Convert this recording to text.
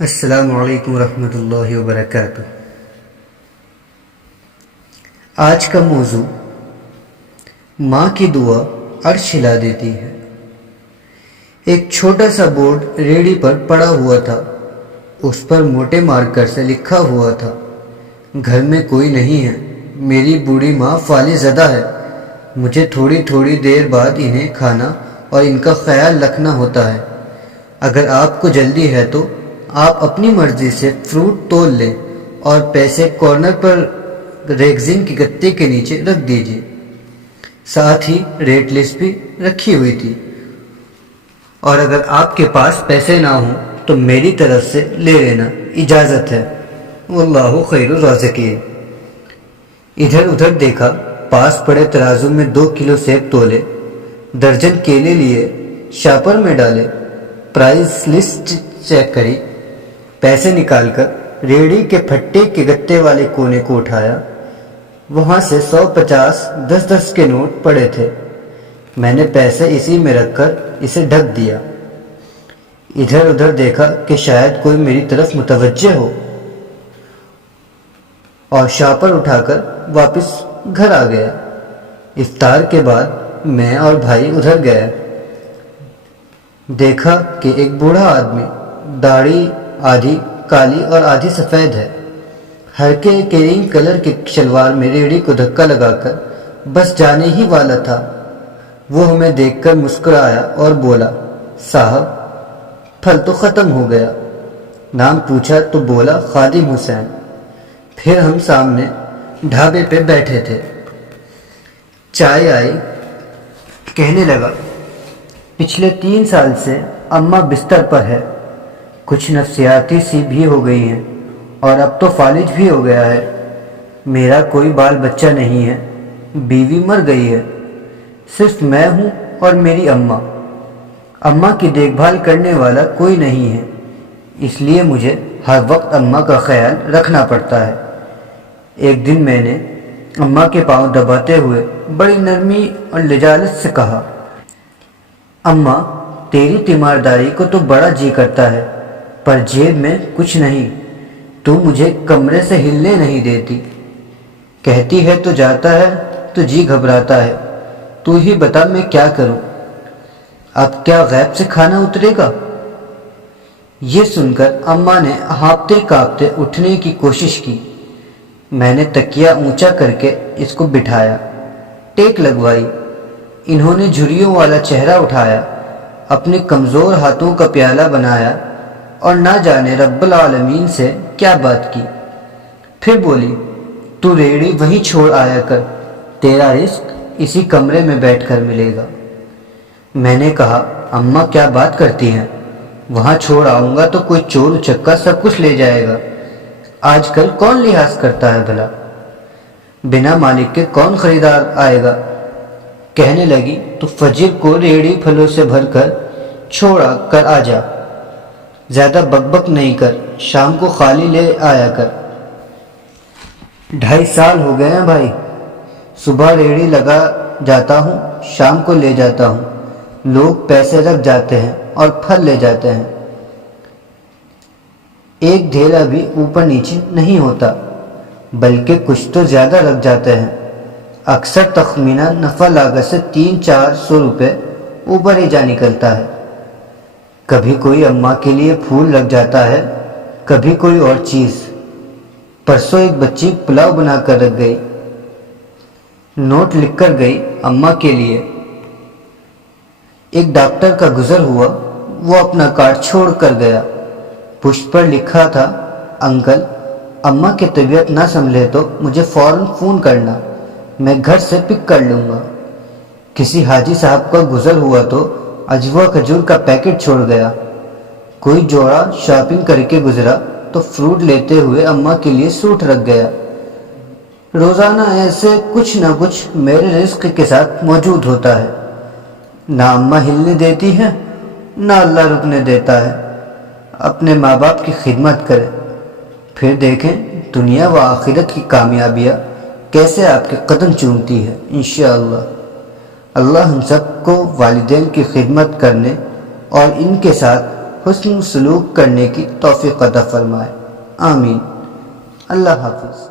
السلام علیکم ورحمۃ اللہ وبرکاتہ۔ آج کا موضوع ماں کی دعا عرش ہلا دیتی ہے۔ ایک چھوٹا سا بورڈ ریڑھی پر پڑا ہوا تھا، اس پر موٹے مارکر سے لکھا ہوا تھا، گھر میں کوئی نہیں ہے، میری بوڑھی ماں فالج زدہ ہے، مجھے تھوڑی تھوڑی دیر بعد انہیں کھانا اور ان کا خیال رکھنا ہوتا ہے، اگر آپ کو جلدی ہے تو آپ اپنی مرضی سے فروٹ تول لیں اور پیسے کارنر پر ریگزین کے گتے کے نیچے رکھ دیجیے۔ ساتھ ہی ریٹ لسٹ بھی رکھی ہوئی تھی، اور اگر آپ کے پاس پیسے نہ ہوں تو میری طرف سے لے لینا، اجازت ہے، واللہ خیر الرازقین۔ ادھر ادھر دیکھا، پاس پڑے ترازو میں 2 کلو سیب تولے، درجن کیلے لیے، شاپر میں ڈالے، پرائز لسٹ چیک کری، پیسے نکال کر ریڑھی کے پھٹے کے گتے والے کونے کو اٹھایا، وہاں سے 100، 50، 10 کے نوٹ پڑے تھے، میں نے پیسے اسی میں رکھ کر اسے ڈھک دیا۔ ادھر ادھر دیکھا کہ شاید کوئی میری طرف متوجہ ہو، اور شاپر اٹھا کر واپس گھر آ گیا۔ افطار کے بعد میں اور بھائی ادھر گئے، دیکھا کہ ایک بوڑھا آدمی، داڑھی آدھی کالی اور آدھی سفید ہے، ہلکے کریم کلر کے شلوار میں ریڑھی کو دھکا لگا کر بس جانے ہی والا تھا۔ وہ ہمیں دیکھ کر مسکرایا اور بولا، صاحب پھل تو ختم ہو گیا۔ نام پوچھا تو بولا خادم حسین۔ پھر ہم سامنے ڈھابے پہ بیٹھے تھے، چائے آئی، کہنے لگا، پچھلے 3 سال سے اماں بستر پر ہے، کچھ نفسیاتی سی بھی ہو گئی ہیں، اور اب تو فالج بھی ہو گیا ہے، میرا کوئی بال بچہ نہیں ہے، بیوی مر گئی ہے، صرف میں ہوں اور میری اماں کی دیکھ بھال کرنے والا کوئی نہیں ہے، اس لیے مجھے ہر وقت اماں کا خیال رکھنا پڑتا ہے۔ ایک دن میں نے اماں کے پاؤں دباتے ہوئے بڑی نرمی اور لجاجت سے کہا، اماں تیری تیمارداری کو تو بڑا جی کرتا ہے، پر جیب میں کچھ نہیں، تو مجھے کمرے سے ہلنے نہیں دیتی، کہتی ہے تو جاتا ہے تو جی گھبراتا ہے، تو ہی بتا میں کیا کروں، اب کیا غیب سے کھانا اترے گا؟ یہ سن کر اماں نے ہانپتے کانپتے اٹھنے کی کوشش کی، میں نے تکیہ اونچا کر کے اس کو بٹھایا، ٹیک لگوائی، انہوں نے جھریوں والا چہرہ اٹھایا، اپنے کمزور ہاتھوں کا پیالہ بنایا اور نہ جانے رب العالمین سے کیا بات کی، پھر بولی، تو ریڑھی وہیں چھوڑ آیا کر، تیرا رزق اسی کمرے میں بیٹھ کر ملے گا۔ میں نے کہا، اماں کیا بات کرتی ہیں، وہاں چھوڑ آؤں گا تو کوئی چور اچکا سب کچھ لے جائے گا، آج کل کون لحاظ کرتا ہے بھلا، بنا مالک کے کون خریدار آئے گا؟ کہنے لگی، تو فجر کو ریڑھی پھلوں سے بھر کر چھوڑا کر آ جا، زیادہ بک بک نہیں کر، شام کو خالی لے آیا کر۔ 2.5 سال ہو گئے ہیں بھائی، صبح ریڑھی لگا جاتا ہوں، شام کو لے جاتا ہوں، لوگ پیسے رکھ جاتے ہیں اور پھل لے جاتے ہیں، ایک ڈھیلا بھی اوپر نیچے نہیں ہوتا، بلکہ کچھ تو زیادہ رکھ جاتے ہیں، اکثر تخمینہ نفع لاگت سے 300-400 روپے اوپر ہی جا نکلتا ہے، کبھی کوئی اماں کے لیے پھول رکھ جاتا ہے، کبھی کوئی اور چیز، پرسوں ایک بچی پلاؤ بنا کر رکھ گئی، نوٹ لکھ کر گئی اماں کے لیے، ایک ڈاکٹر کا گزر ہوا، وہ اپنا کارڈ چھوڑ کر گیا، پشت پر لکھا تھا، انکل اماں کی طبیعت نہ سنبھلے تو مجھے فوراً فون کرنا، میں گھر سے پک کر لوں گا۔ کسی حاجی صاحب کا گزر ہوا تو اجوا کھجور کا پیکٹ چھوڑ گیا، کوئی جوڑا شاپنگ کر کے گزرا تو فروٹ لیتے ہوئے اماں کے لیے سوٹ رکھ گیا، روزانہ ایسے کچھ نہ کچھ میرے رزق کے ساتھ موجود ہوتا ہے، نہ اماں ہلنے دیتی ہے، نہ اللہ رکنے دیتا ہے۔ اپنے ماں باپ کی خدمت کریں، پھر دیکھیں دنیا و آخرت کی کامیابیاں کیسے آپ کے قدم چومتی ہے، انشاءاللہ۔ اللہ ہم سب کو والدین کی خدمت کرنے اور ان کے ساتھ حسن سلوک کرنے کی توفیق عطا فرمائے، آمین۔ اللہ حافظ۔